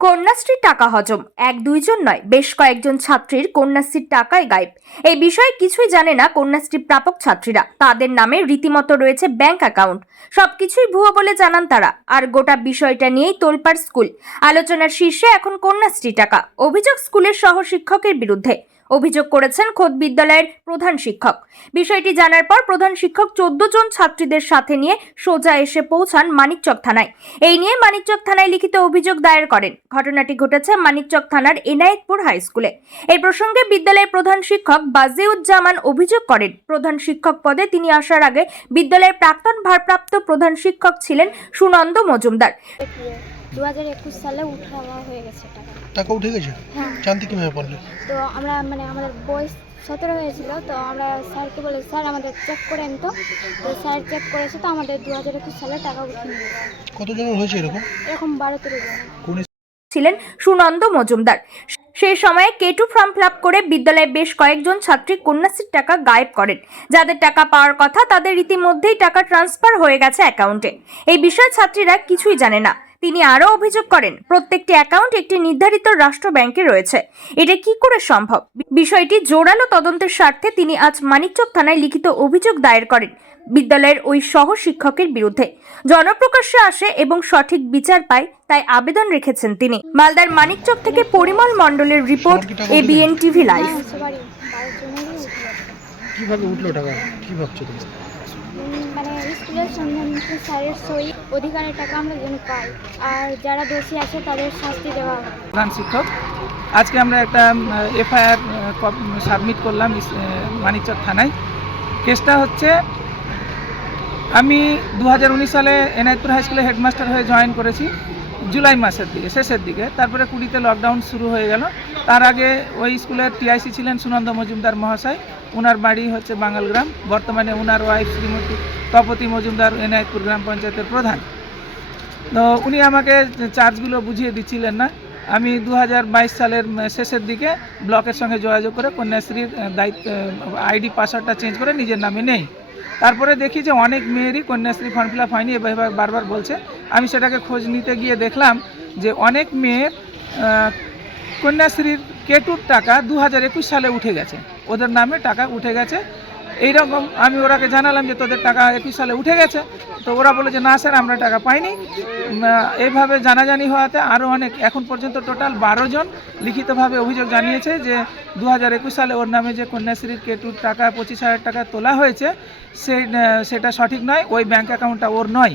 কন্যাশ্রীর টাকা হজম। এক দুইজন নয়, বেশ কয়েকজন ছাত্রীর কন্যাশ্রীর টাকায় গায়েব। এই বিষয়ে কিছুই জানে না কন্যাশ্রী প্রাপক ছাত্রীরা। তাদের নামে রীতিমতো রয়েছে ব্যাংক অ্যাকাউন্ট। সবকিছুই ভুয়ো বলে জানান তারা। আর গোটা বিষয়টা নিয়েই তোলপাড় স্কুল। আলোচনার শীর্ষে এখন কন্যাশ্রী টাকা। অভিযোগ স্কুলের সহশিক্ষকের বিরুদ্ধে। অভিযোগ করেছেন খোদ বিদ্যালয়ের প্রধান শিক্ষক। বিষয়টি জানার পর প্রধান শিক্ষক চোদ্দ জন ছাত্রীদের সাথে নিয়ে সোজা এসে পৌঁছান মানিকচক থানায়। এই নিয়ে মানিকচক থানায় লিখিত অভিযোগ দায়ের করেন। ঘটনাটি ঘটেছে মানিকচক থানার এনায়েতপুর হাই স্কুলে। এই প্রসঙ্গে বিদ্যালয়ের প্রধান শিক্ষক বাজিউজ্জামান অভিযোগ করেন। প্রধান শিক্ষক পদে তিনি আসার আগে বিদ্যালয়ের প্রাক্তন ভারপ্রাপ্ত প্রধান শিক্ষক ছিলেন সুনন্দ মজুমদার। দু হাজার একুশ সালে উঠাওয়া হয়ে গেছে টাকা টাকা উঠে গেছে? হ্যাঁ। জানতে কীভাবে পারলে? তো আমরা মানে আমাদের বয়স সতেরো হয়েছিল তো আমরা স্যারকে বলে স্যার আমাদের চেক করেন তো। তো স্যার চেক করেছে তো আমাদের দু হাজার একুশ সালে টাকা উঠে নিয়ে গেছে। কতজনের হয়েছে এরকম? এরকম বারো তেরো জন। ছিলেন সুনন্দ মজুমদার। সেই সময়ে কেটু ফর্ম ফিল করে বিদ্যালয়ে বেশ কয়েকজন ছাত্রী কন্যাশ্রীর টাকা গায়েব করেন। যাদের টাকা পাওয়ার কথা তাদের ইতিমধ্যেই টাকা ট্রান্সফার হয়ে গেছে অ্যাকাউন্টে এই বিষয়ে ছাত্রীরা কিছুই জানে না। তিনি আরও অভিযোগ করেন, প্রত্যেকটি অ্যাকাউন্ট একটি নির্ধারিত রাষ্ট্র ব্যাংকে রয়েছে। এটা কি করে সম্ভব? বিষয়টি জোরালো তদন্তের স্বার্থে তিনি আজ মানিকচক থানায় লিখিত অভিযোগ দায়ের করেন বিদ্যালয়ের ওই সহ শিক্ষকের বিরুদ্ধে। জনপ্রকাশ্যে আসে এবং সঠিক বিচার পায়, তাই আবেদন রেখেছেন তিনি। মালদার মানিকচক থেকে পরিমল মণ্ডলের রিপোর্ট এবিএন টিভি লাইভ। কীভাবে উঠল টাকা? কি ভাবছ তুমি? মানে স্কুলের সম্বন্ধে স্যারের সই অধিকারের টাকা আমরা যেন পাই। আর যারা দোষী আছে তাদের শাস্তি দেওয়া প্রধান শিক্ষক, আজকে আমরা একটা এফআইআর সাবমিট করলাম মানিকচক থানায়। কেসটা হচ্ছে, আমি দু হাজার উনিশ সালে এনায়তপুর হাই স্কুলে হেডমাস্টার হয়ে জয়েন করেছি, জুলাই মাসের দিকে, শেষের দিকে। তারপরে কুড়িতে লকডাউন শুরু হয়ে গেল। তার আগে ওই স্কুলের টিআইসি ছিলেন সুনন্দ মজুমদার মহাশয়। ওনার বাড়ি হচ্ছে বাঙালগ্রাম বর্তমানে ওনার ওয়াইফ শ্রীমতী তপতি মজুমদার, এনায়তপুর গ্রাম পঞ্চায়েতের প্রধান। তো উনি আমাকে চার্জগুলো বুঝিয়ে দিচ্ছিলেন না। আমি দু হাজার বাইশ সালের শেষের দিকে ব্লকের সঙ্গে যোগাযোগ করে কন্যাশ্রীর দায়িত্ব আইডি পাসওয়ার্ডটা চেঞ্জ করে নিজের নামে নেই। তারপরে দেখি যে অনেক মেয়েরই কন্যাশ্রী ফর্ম ফিল আপ হয়নি। এবার বারবার বলছে। আমি সেটাকে খোঁজ নিতে গিয়ে দেখলাম যে অনেক মেয়ের কন্যাশ্রীর কেটুর টাকা দু হাজার একুশ সালে উঠে গেছে। ওদের নামে টাকা উঠে গেছে। এইরকম আমি ওরাকে জানালাম যে তোদের টাকা একুশ সালে উঠে গেছে। তো ওরা বলে যে, না স্যার, আমরা টাকা পাইনি। এইভাবে জানাজানি হওয়াতে আরও অনেক, এখন পর্যন্ত টোটাল বারো জন লিখিতভাবে অভিযোগ জানিয়েছে যে দু হাজার একুশ সালে ওর নামে যে কন্যাশ্রীর কেটুর টাকা, পঁচিশ হাজার টাকা তোলা হয়েছে সেই সেটা সঠিক নয়, ওই ব্যাঙ্ক অ্যাকাউন্টটা ওর নয়।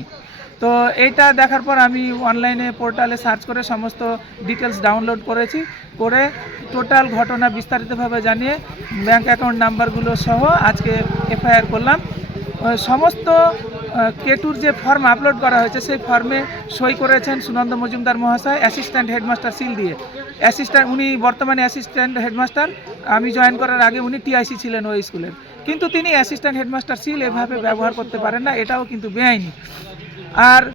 তো এইটা দেখার পর আমি অনলাইনে পোর্টালে সার্চ করে সমস্ত ডিটেলস ডাউনলোড করেছি, করে টোটাল ঘটনা বিস্তারিতভাবে জানিয়ে ব্যাংক অ্যাকাউন্ট নাম্বারগুলো সহ আজকে এফআইআর করলাম। সমস্ত কেটুর যে ফর্ম আপলোড করা হয়েছে, সেই ফর্মে সই করেছেন সুনন্দ মজুমদার মহাশয় অ্যাসিস্ট্যান্ট হেডমাস্টার সিল দিয়ে। অ্যাসিস্ট্যান্ট উনি বর্তমানে অ্যাসিস্ট্যান্ট হেডমাস্টার আমি জয়েন করার আগে উনি টিআইসি ছিলেন ওই স্কুলের কিন্তু তিনি অ্যাসিস্ট্যান্ট হেডমাস্টার সিল এভাবে ব্যবহার করতে পারেন না, এটাও কিন্তু বেআইনি। আর